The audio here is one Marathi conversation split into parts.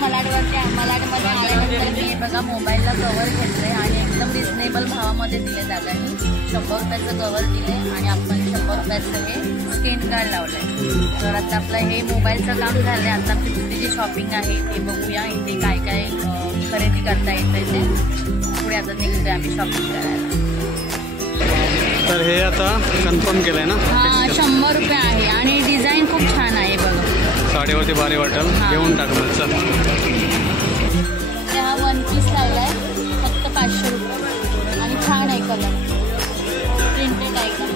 मलाडमध्ये आल्यानंतर मी बघा मोबाईलला कवर घेतलंय आणि एकदम रिजनेबल भावामध्ये दिले दादांनी. 100 रुपयाचं कवर दिले आणि आपण 100 रुपयाचं हे स्क्रीन गार्ड लावलंय. तर आता आपलं हे मोबाईलचं काम झालंय. आता आमची दुसरी जी शॉपिंग आहे ते बघूया. इथे काय काय खरेदी करता येते ते पुढे आता निघतोय आम्ही शॉपिंग करायला. तर हे आता कन्फर्म केलंय ना? 100 रुपये आहे आणि डिझाईन खूप छान आहे बघा. साडीवरती भारी वाटेल, घेऊन टाक मग. चल हा 1 पीस लावलाय फक्त 500 रुपये आणि छान आहे कलर, प्रिंटेड आहे एकदम.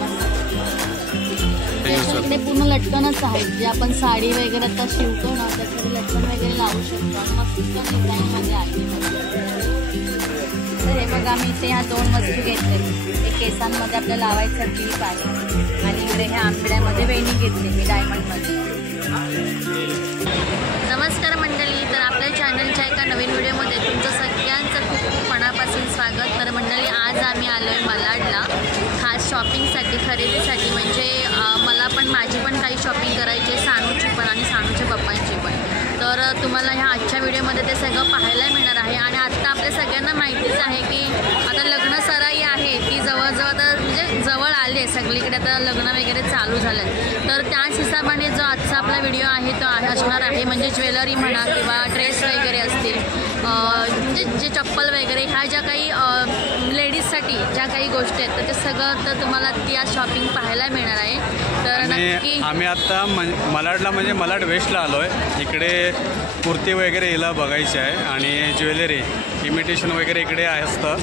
ते पूर्ण लटकनच आहेत जे आपण साडी वगैरे आता शिवतो ना त्याच्यावर लटकन वगैरे लावू शकतो. मस्त डिझाईनमध्ये आहे. तर हे बघा मी इथे ह्या 2 वस्तू घेतले. हे केसांमध्ये आपल्याला लावायचं क्लिप आहे आणि इकडे ह्या आंबड्यामध्ये वेणी घेतली मी डायमंडमध्ये. नमस्कार मंडळी, तर आपल्या चॅनलच्या एका नवीन व्हिडिओमध्ये तुमचं सगळ्यांचं खूप खूप मनापासून स्वागत. तर मंडळी आज आम्ही आलो आहे मलाडला खास शॉपिंगसाठी, खरेदीसाठी. म्हणजे मला पण माझी पण काही शॉपिंग करायची आहे, सानूची पण आणि सानूच्या पप्पांची पण. तर तुम्हाला ह्या आजच्या व्हिडिओमध्ये ते सगळं पाहायला मिळणार आहे. आणि आत्ता आपल्या सगळ्यांना माहितीच आहे की आता लग्न सराई आहे ती जवळजवळ तर म्हणजे जवळ आली आहे सगळीकडे. आता लग्न वगैरे चालू झालं. तर त्याच हिशोबाने जो आजचा आपला व्हिडिओ आहे तो असणार आहे. म्हणजे ज्वेलरी म्हणा किंवा ड्रेस वगैरे असतील, म्हणजे जे चप्पल वगैरे ह्या ज्या काही लेडीजसाठी ज्या काही गोष्टी आहेत तर ते सगळं तर तुम्हाला ती आज शॉपिंग पाहायला मिळणार आहे. तर नक्की आम्ही आत्ता मलाडला म्हणजे मलाड वेस्टला आलो आहे. इकडे कुर्ती वगैरे हिला बघायची आहे आणि ज्वेलरी इमिटेशन वगैरे इकडे असतं.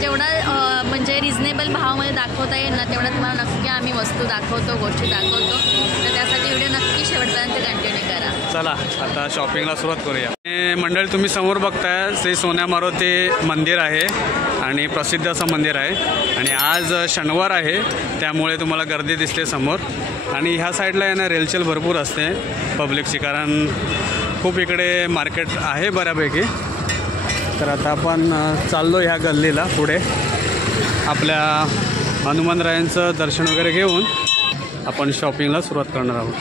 जेवढा म्हणजे रिजनेबल भावामध्ये दाखवता येईल ना तेवढा तुम्हाला नक्की आम्ही वस्तू दाखवतो, गोष्टी दाखवतो. तर त्यासाठी व्हिडिओ नक्की शेवटपर्यंत कंटिन्यू करा. चला आता शॉपिंगला सुरुवात करूया. मंडळी तुम्ही समोर बघताय श्री सोन्या मारुती मंदिर आहे आणि प्रसिद्ध असं मंदिर आहे. आणि आज शनिवार आहे त्यामुळे तुम्हाला गर्दी दिसते समोर. आणि ह्या साईडला आहे ना रेलचेल भरपूर असते पब्लिकची, कारण खूप इकडे मार्केट आहे बऱ्यापैकी. तर आता आपण चाललो ह्या गल्लीला पुढे. आपल्या हनुमानरायांचं दर्शन वगैरे घेऊन आपण शॉपिंगला सुरुवात करणार आहोत.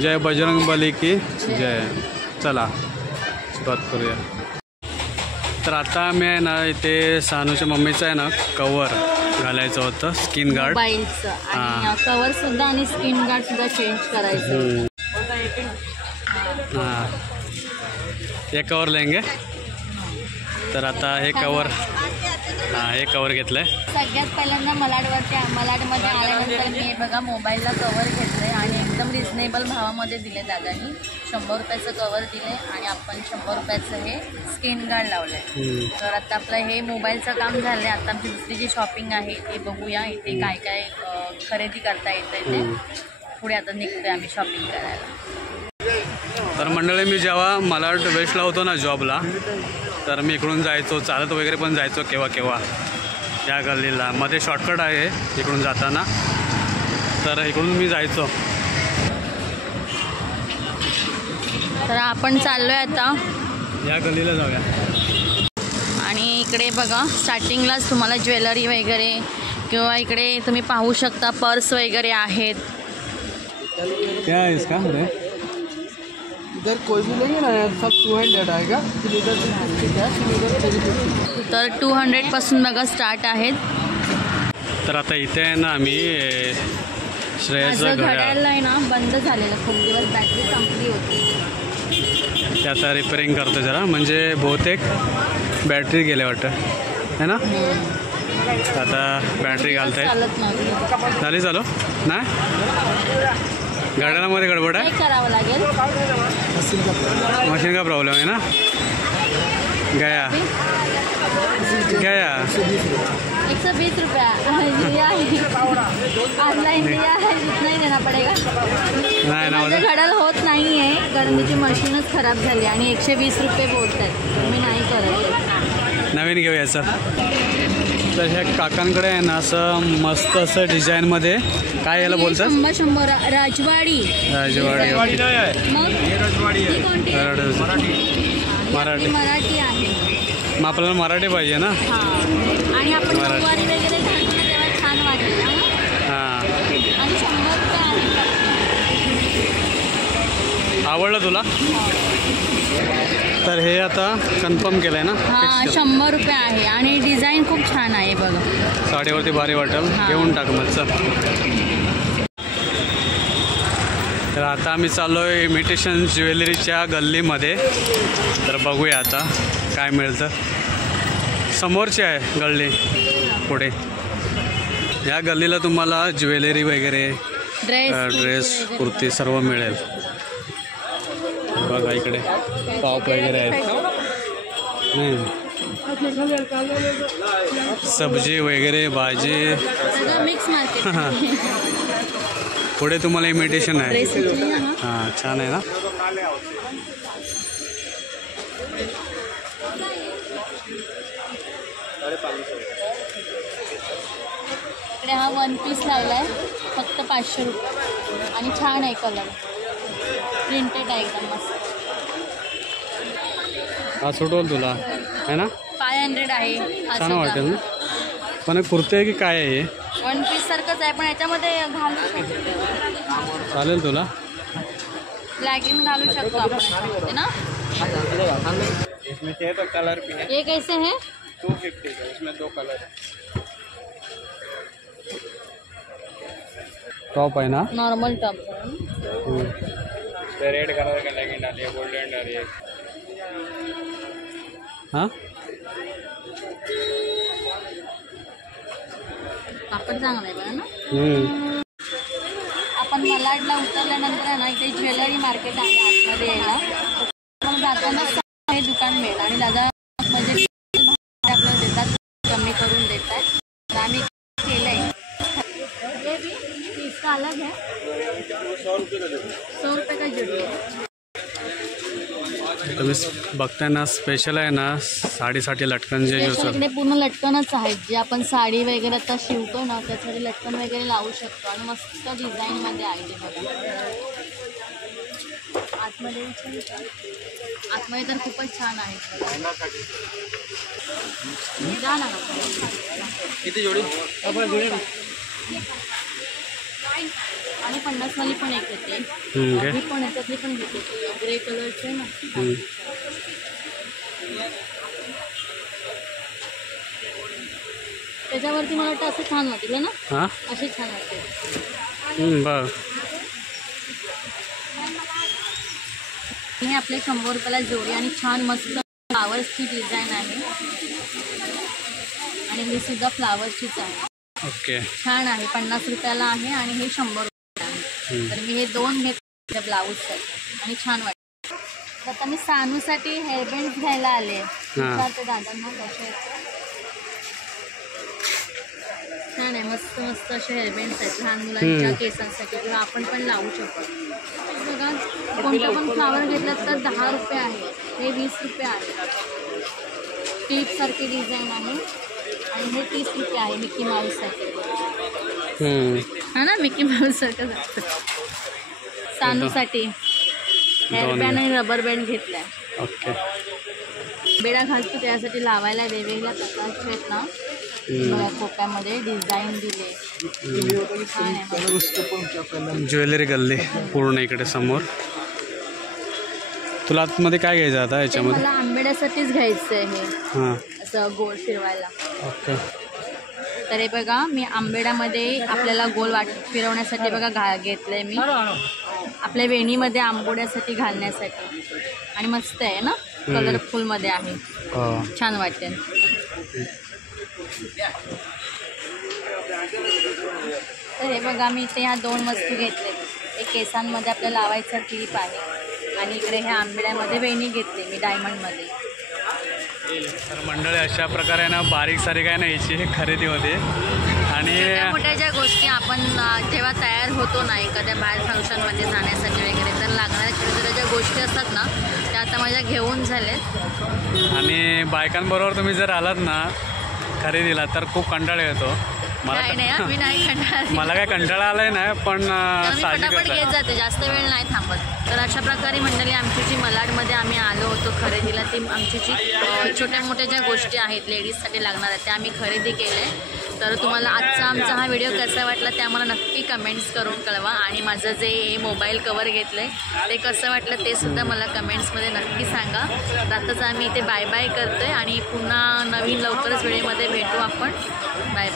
जय बजरंगबली की जय. चला सुरुवात करूया. तर आता मी आहे ना इथे सानूच्या मम्मीचं आहे ना कवर घालायचं होतं, स्किन गार्ड मोबाईलचं आणि कवर सुद्धा आणि स्किन गार्ड सुद्धा चेंज करायचं. हां हे कवर लेंगे. तर आता हे कवर हे कवर घेतलं आहे. सगळ्यात पहिल्यांदा मलाडमध्ये आल्यानंतर मी बघा मोबाईलला कवर घेतलंय आणि एकदम रिजनेबल भावामध्ये दिले दादांनी. 100 रुपयाचं कवर दिले आणि आपण 100 रुपयाचं हे स्क्रीन गार्ड लावलंय. तर आता आपलं हे मोबाईलचं काम झालंय. आता आमची दुसरी जी शॉपिंग आहे ते बघूया. इथे काय काय खरेदी करता येते ते पुढे आता निघतोय आम्ही शॉपिंग करायला. तर मंडळी मी जेव्हा मलाड वेस्टला होतो ना जॉबला तर मी इकडून जायचो, चालत वगैरे पण जायचो केव्हा केव्हा या गल्लीला. मध्ये शॉर्टकट आहे इकडून जाताना, तर इकडून मी जायचो. तर आपण चाललोय आता या गल्लीला जाऊया. आणि इकडे बघा स्टार्टिंगलाच तुम्हाला ज्वेलरी वगैरे किंवा इकडे तुम्ही पाहू शकता पर्स वगैरे आहेत. क्या है इसका रे? इधर कोई भी नहीं है ना, सब 200 आएगा. तर 200 पासून बघा स्टार्ट आहेत. तर आता इथे आहे ना आम्ही श्रेयाचं घड्याळ आहे ना बंद झालेलं खूप दिवस, बॅटरी संपली होती. ते आता रिपेअरिंग करतो जरा, म्हणजे बहुतेक बॅटरी गेले वाटतं है ना. आता बॅटरी घालताय. चालत नव्हती. झाली चालू नाही. गाड्यामध्ये गडबड आहे. करावं लागेल. मशीन का प्रॉब्लेम है ना. गया 120 रुपया ऑनलाइन दिया है, इतना ही देना पडेगा. नाही ना घड्याळ होत नाही आहे कारण त्याची मशीनच खराब झाली आणि 120 रुपये बोलत आहेत. मी नाही करत, नवीन घेऊया याचं. तर ह्या काकांकडे आहे ना असं मस्त असं डिझाईनमध्ये काय याला बोलतात 100 राजवाडी. मराठी आहे. मग आपल्याला मराठी पाहिजे ना. आणि आपण नऊवारी वगैरे घालतो ना तेव्हा छान वाटेल. हां आणि 100 रुपये आहे. आवडलं तुला? तर हे आता कन्फर्म केलं आहे ना? हा 100 रुपये आहे आणि डिझाईन खूप छान आहे बघा. साडीवरती भारी वाटेल, घेऊन टाक मग चल. तर आता आम्ही चाललो आहे इमिटेशन ज्वेलरीच्या गल्लीमध्ये. तर बघूया आता काय मिळतं. समोरची आहे गल्ली पुढे. या गल्लीला तुम्हाला ज्वेलरी वगैरे, ड्रेस, कुर्ती सर्व मिळेल. बघा इकडे टॉप वगैरे आहेत, सब्जी वगैरे, भाजी. Mix market. पुढे तुम्हाला इमिटेशन आहे. हां छान आहे ना. इकडे हा 1 पीस लावला आहे फक्त 500 रुपये आणि छान आहे कलर, प्रिंटेड आहे एकदम मस्त. हा सुटवल तुला आहे ना. 500 आहे. छान वाटेल ना. पण कुर्ती आहे की काय आहे? 1 पीस सारखंच आहे पण याच्यामध्ये घालू शकतो. चालेल तुला? लेगिंग घालू शकतो आपण याच्यामध्ये ना. इसमें से तो कलर भी है, ये कैसे है? 250 का, इसमें 2 कलर है. टॉप आहे ना. Normal top. रेड कलर का लेगिंग डालिए, गोल्डन डालिए. हां कापड चांगलं आहे बघा ना. आपण मलाडला उतरल्यानंतर आहे ना इथे ज्वेलरी मार्केट आहे आतमध्ये यायला. मग जाताना हे दुकान मिळेल आणि दादा म्हणजे आपल्याला देतात, कमी करून देत आहेत. तर आम्ही केलं आहे. इसका अलग है 100 रुपये का जुड़ी. तुम्ही बघताय ना, स्पेशल आहे ना साडीसाठी लटकन जे इकडे पूर्ण लटकनच आहेत जे आपण साडी वगैरे आता शिवतो ना त्यासाठी लटकन वगैरे लावू शकतो आणि मस्त डिझाईनमध्ये आहे ते बघा. आतमध्ये तर खूपच छान आहे. जा ना किती जोडी? आणि 50 वाली पण एक येते. ही पण याच्यातली पण घेते, ग्रे कलरचे ना. त्याच्यावरती मला वाटतं असं छान वाटेल ना. हां अशी छान वाटेल. बघ हे आपले 100 रुपयाला जोडी आणि छान मस्त फ्लावर्सची डिझाईन आहे आणि ही सुद्धा फ्लावर्सचीच आहे. ओके छान आहे. 50 रुपयाला आहे आणि हे 100 रुपयाला आहे. तर मी हे 2 घेतले ब्लाऊजसाठी आणि छान वाटतं. आता मी सानूसाठी हेअरबँड घ्यायला आले. विचारते दादांना कसे छान आहे. मस्त मस्त असे हेअरबँड्स आहेत लहान मुलांच्या केसांसाठी किंवा आपण पण लावू शकतो. बघा कोणतं पण फ्लावर घेतलं तर 10 रुपये आहे. हे 20 रुपये आहे. टीपसारखी डिझाईन आहे आणि हे 30 रुपये आहे मिकी माऊससाठी. हा ना मिकी माऊस सारखं सानूसाठी हेअरबँड आणि रबर बँड घेतलाय. ओके बेडा घालतो त्यासाठी लावायला वेगवेगळ्या प्रकारचे आहेत ना. बघा खोप्यामध्ये डिझाईन दिले. ज्वेलरी गल्ली पूर्ण इकडे समोर. तुला आतमध्ये काय घ्यायचं आता याच्यामध्ये? मला आंबेड्यासाठीच घ्यायचं आहे हे. हां असं गोल फिरवायला. ओके तर हे बघा मी आंबेड्यामध्ये आपल्याला गोल फिरवण्यासाठी बघा घेतलंय मी. आपल्या वेणीमध्ये आंबोड्यासाठी घालण्यासाठी आणि मस्त आहे ना. कलरफुलमध्ये आहे. छान वाटेल. तर हे बघा मी इथे ह्या 2 वस्तू घेतले. एक केसांमध्ये आपल्याला लावायचं क्लिप आहे आणि इकडे ह्या आंबेड्यामध्ये वेणी घेतली मी डायमंडमध्ये. तर मंडळी अशा प्रकारे ना बारीक सारीक आहे ना याची खरेदी होते. आणि मोठ्या ज्या गोष्टी आपण जेव्हा तयार होतो ना एखाद्या बाहेर फंक्शनमध्ये जाण्यासाठी वगैरे तर लागणाऱ्या छोट्या ज्या गोष्टी असतात ना त्या आता माझ्या घेऊन झाल्यात. आणि बायकांबरोबर तुम्ही जर आलात ना खरेदीला तर खूप कंटाळा येतो. मी नाही कंटाळा. मला काय कंटाळा आलाय नाही पण फटाफट घेत जाते, जास्त वेळ नाही थांबत. तर अशा प्रकारे मंडळी आमची जी मलाडमध्ये आम्ही आलो होतो खरेदीला, ती आमची जी छोट्या मोठ्या ज्या गोष्टी आहेत लेडीजसाठी लागणार आहेत त्या आम्ही खरेदी केल्या. तर तुम्हाला आजचा आमचा हा व्हिडिओ कसा वाटला ते आम्हाला नक्की कमेंट्स करून कळवा. आणि माझं जे हे मोबाईल कवर घेतलं आहे ते कसं वाटलं ते सुद्धा मला कमेंट्समध्ये नक्की सांगा. तर आताच आम्ही इथे बाय बाय करतो आहे आणि पुन्हा नवीन लवकरच व्हिडिओमध्ये भेटू आपण. बाय.